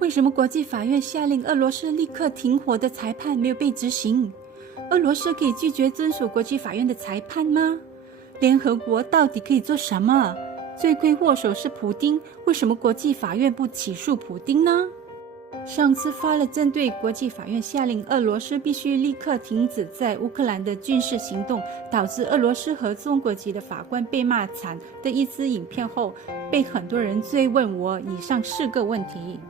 为什么国际法院下令俄罗斯立刻停火的裁判没有被执行？俄罗斯可以拒绝遵守国际法院的裁判吗？联合国到底可以做什么？罪魁祸首是普丁，为什么国际法院不起诉普丁呢？上次发了针对国际法院下令俄罗斯必须立刻停止在乌克兰的军事行动，导致俄罗斯和中国籍的法官被骂惨的一支影片后，被很多人追问我以上4个问题。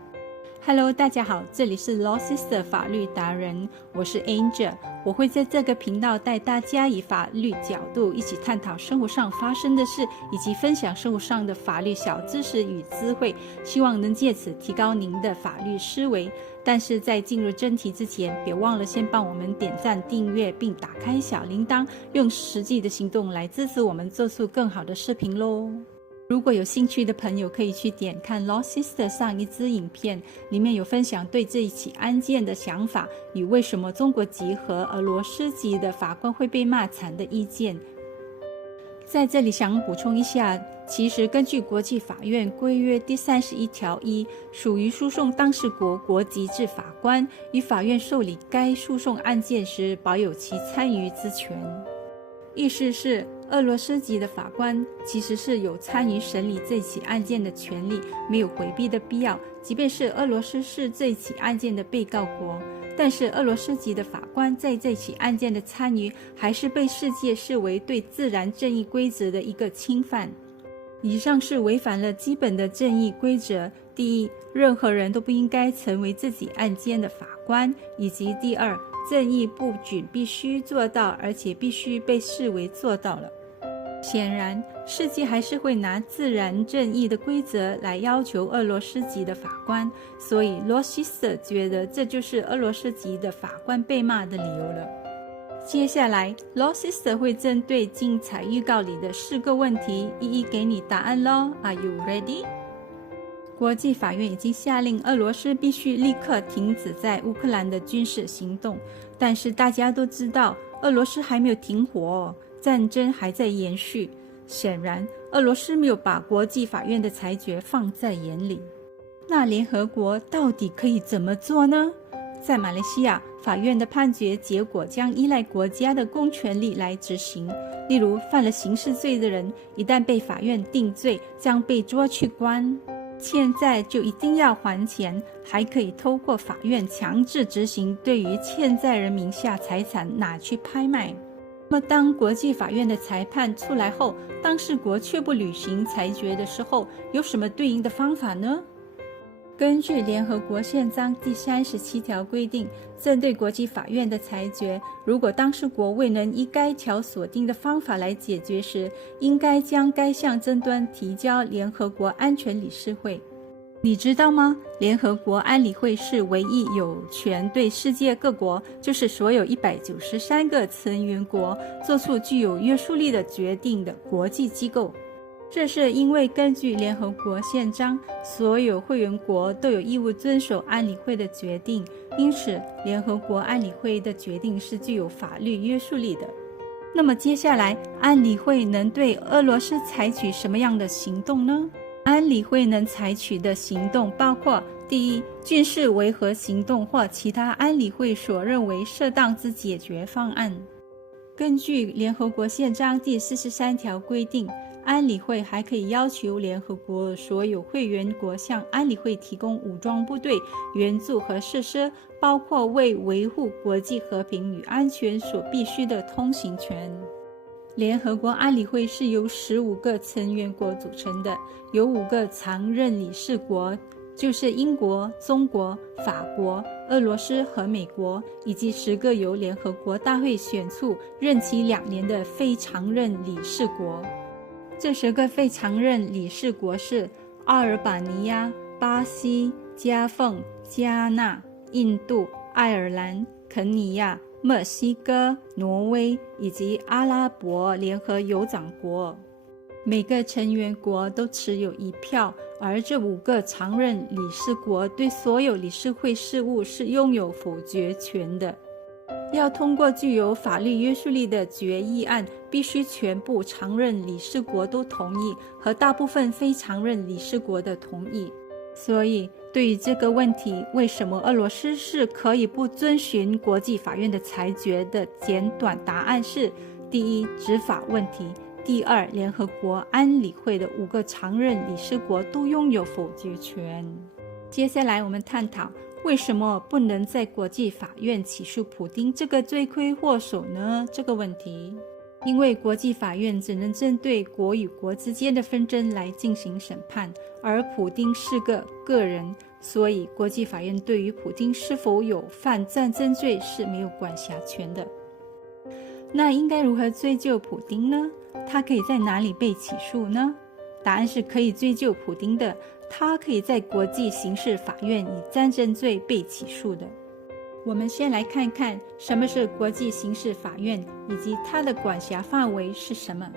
Hello， 大家好，这里是 Law Sister 法律达人，我是 Angel， 我会在这个频道带大家以法律角度一起探讨生活上发生的事，以及分享生活上的法律小知识与智慧，希望能借此提高您的法律思维。但是在进入正题之前，别忘了先帮我们点赞、订阅并打开小铃铛，用实际的行动来支持我们做出更好的视频咯。如果有兴趣的朋友可以去点看 Law Sister 上一支影片，里面有分享对这一起案件的想法与为什么中国籍和俄罗斯籍的法官会被骂惨的意见。在这里想补充一下，其实根据国际法院规约第31条1，属于诉讼当事国国籍之法官与法院受理该诉讼案件时保有其参与之权。意思是俄罗斯籍的法官其实是有参与审理这起案件的权利，没有回避的必要，即便是俄罗斯是这起案件的被告国，但是俄罗斯籍的法官在这起案件的参与还是被世界视为对自然正义规则的一个侵犯。以上是违反了基本的正义规则，第一，任何人都不应该成为自己案件的法官，以及第二，正义不仅必须做到，而且必须被视为做到了。显然，世界还是会拿自然正义的规则来要求俄罗斯籍的法官，所以Law Sister觉得这就是俄罗斯籍的法官被骂的理由了。接下来 Law Sister 会针对精彩预告里的4个问题一一给你答案咯。 Are you ready？ 国际法院已经下令俄罗斯必须立刻停止在乌克兰的军事行动，但是大家都知道俄罗斯还没有停火哦，战争还在延续。显然俄罗斯没有把国际法院的裁决放在眼里。那联合国到底可以怎么做呢？在马来西亚，法院的判决结果将依赖国家的公权力来执行。例如犯了刑事罪的人一旦被法院定罪，将被捉去关，欠债就一定要还钱，还可以透过法院强制执行对于欠债人名下财产拿去拍卖。那么当国际法院的裁判出来后，当事国却不履行裁决的时候，有什么对应的方法呢？根据联合国宪章第37条规定，针对国际法院的裁决，如果当事国未能依该条所定的方法来解决时，应该将该项争端提交联合国安全理事会。你知道吗？联合国安理会是唯一有权对世界各国，就是所有193个成员国，做出具有约束力的决定的国际机构。这是因为根据联合国宪章，所有会员国都有义务遵守安理会的决定，因此联合国安理会的决定是具有法律约束力的。那么接下来，安理会能对俄罗斯采取什么样的行动呢？安理会能采取的行动包括：第一，军事维和行动或其他安理会所认为适当之解决方案。根据联合国宪章第43条规定，安理会还可以要求联合国所有会员国向安理会提供武装部队、援助和设施，包括为维护国际和平与安全所必须的通行权。联合国安理会是由15个成员国组成的，有5个常任理事国，就是英国、中国、法国、俄罗斯和美国，以及10个由联合国大会选出任期2年的非常任理事国。这10个非常任理事国是阿尔巴尼亚、巴西、加奉、加纳、印度、爱尔兰、肯尼亚、墨西哥、挪威以及阿拉伯联合酋长国。每个成员国都持有1票，而这5个常任理事国对所有理事会事务是拥有否决权的。要通过具有法律约束力的决议案，必须全部常任理事国都同意，和大部分非常任理事国的同意。所以对于这个问题，为什么俄罗斯是可以不遵循国际法院的裁决的简短答案是：第一，执法问题；第二，联合国安理会的5个常任理事国都拥有否决权。接下来我们探讨为什么不能在国际法院起诉普丁这个罪魁祸首呢？这个问题，因为国际法院只能针对国与国之间的纷争来进行审判，而普丁是个个人，所以国际法院对于普丁是否有犯战争罪是没有管辖权的。那应该如何追究普丁呢？他可以在哪里被起诉呢？答案是可以追究普丁的，他可以在国际刑事法院以战争罪被起诉的。我们先来看看什么是国际刑事法院，以及它的管辖范围是什么。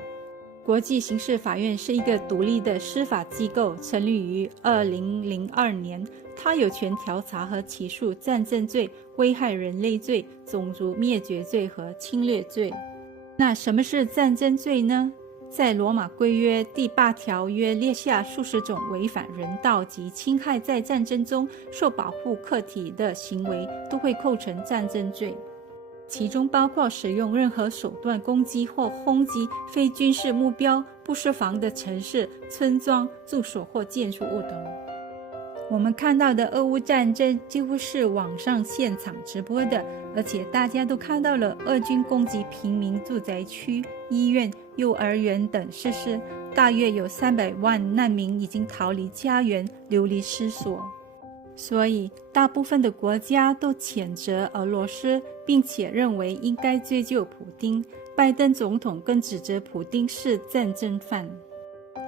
国际刑事法院是一个独立的司法机构，成立于2002年。它有权调查和起诉战争罪、危害人类罪、种族灭绝罪和侵略罪。那什么是战争罪呢？在罗马规约第8条约列下数十种违反人道及侵害在战争中受保护客体的行为都会构成战争罪，其中包括使用任何手段攻击或轰击非军事目标、不设防的城市、村庄、住所或建筑物等。我们看到的俄乌战争几乎是网上现场直播的，而且大家都看到了俄军攻击平民住宅区、医院、幼儿园等设施，大约有300万难民已经逃离家园，流离失所。所以大部分的国家都谴责俄罗斯，并且认为应该追究普丁。拜登总统更指责普丁是战争犯。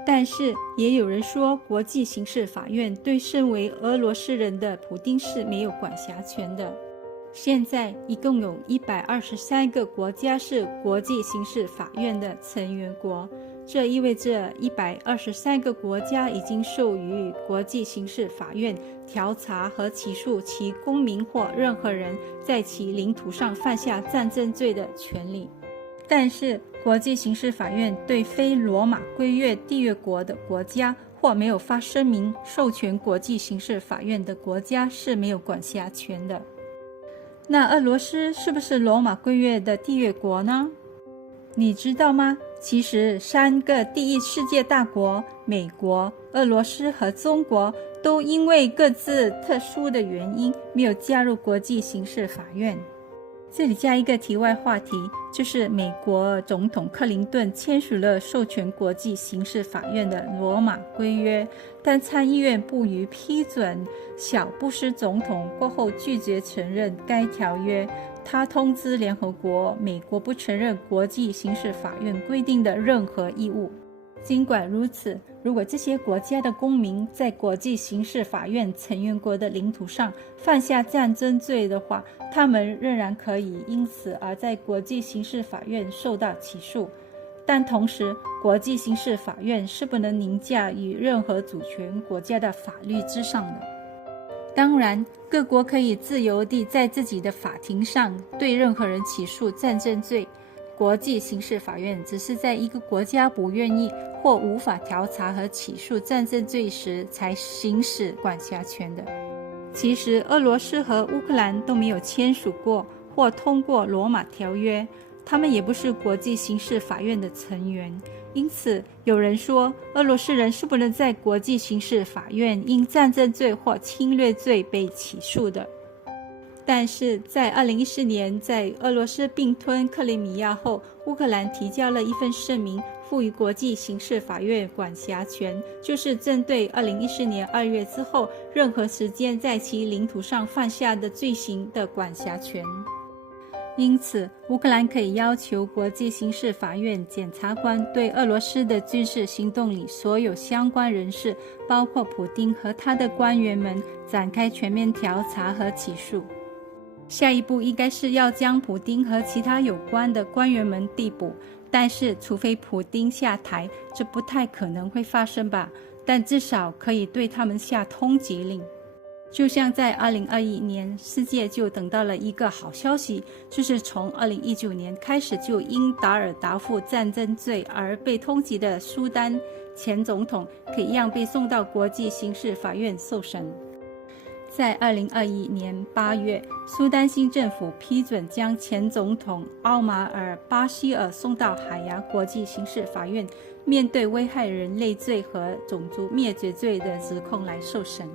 但是也有人说，国际刑事法院对身为俄罗斯人的普丁是没有管辖权的。现在一共有123个国家是国际刑事法院的成员国，这意味着123个国家已经授予国际刑事法院调查和起诉其公民或任何人在其领土上犯下战争罪的权利。但是国际刑事法院对非罗马规约缔约国的国家或没有发声明授权国际刑事法院的国家是没有管辖权的。那俄罗斯是不是罗马规约的缔约国呢？你知道吗？其实3个第一世界大国美国、俄罗斯和中国都因为各自特殊的原因没有加入国际刑事法院。这里加一个题外话题，就是美国总统克林顿签署了授权国际刑事法院的罗马规约，但参议院不予批准。小布什总统过后拒绝承认该条约，他通知联合国，美国不承认国际刑事法院规定的任何义务。尽管如此，如果这些国家的公民在国际刑事法院成员国的领土上犯下战争罪的话，他们仍然可以因此而在国际刑事法院受到起诉。但同时，国际刑事法院是不能凌驾于任何主权国家的法律之上的。当然，各国可以自由地在自己的法庭上对任何人起诉战争罪。国际刑事法院只是在一个国家不愿意或无法调查和起诉战争罪时才行使管辖权的。其实俄罗斯和乌克兰都没有签署过或通过罗马条约，他们也不是国际刑事法院的成员。因此有人说，俄罗斯人是不能在国际刑事法院因战争罪或侵略罪被起诉的。但是在2014年，在俄罗斯并吞克里米亚后，乌克兰提交了一份声明，赋予国际刑事法院管辖权，就是针对2014年2月之后任何时间在其领土上犯下的罪行的管辖权。因此乌克兰可以要求国际刑事法院检察官对俄罗斯的军事行动里所有相关人士，包括普丁和他的官员们，展开全面调查和起诉。下一步应该是要将普丁和其他有关的官员们逮捕，但是除非普丁下台，这不太可能会发生吧，但至少可以对他们下通缉令。就像在2021年，世界就等到了一个好消息，就是从2019年开始就因达尔达富战争罪而被通缉的苏丹前总统可以一样被送到国际刑事法院受审。在2021年8月，苏丹新政府批准将前总统奥马尔·巴希尔送到海牙国际刑事法院，面对危害人类罪和种族灭绝罪的指控来受审。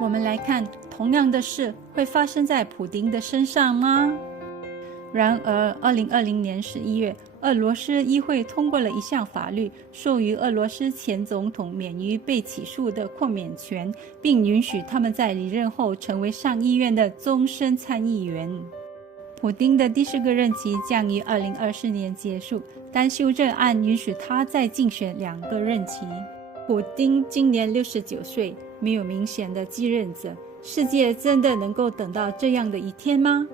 我们来看，同样的事会发生在普丁的身上吗？然而2020年11月，俄罗斯议会通过了一项法律，授予俄罗斯前总统免于被起诉的豁免权，并允许他们在离任后成为上议院的终身参议员。普丁的第4个任期将于2024年结束，但修正案允许他再竞选2个任期。普丁今年69岁，没有明显的继任者。世界真的能够等到这样的一天吗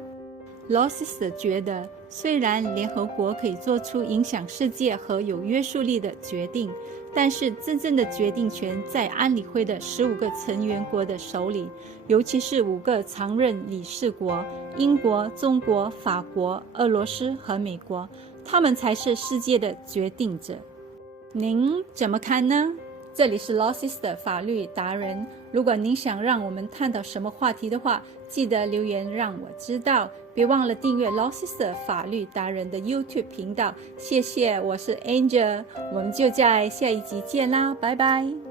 ？Lossis 觉得，虽然联合国可以做出影响世界和有约束力的决定，但是真正的决定权在安理会的15个成员国的手里，尤其是5个常任理事国——英国、中国、法国、俄罗斯和美国，他们才是世界的决定者。您怎么看呢？这里是 Lossis 的法律达人。如果您想让我们探讨什么话题的话，记得留言让我知道。别忘了订阅 Lossis 的法律达人的 YouTube 频道。谢谢，我是 Angel， 我们就在下一集见啦，拜拜。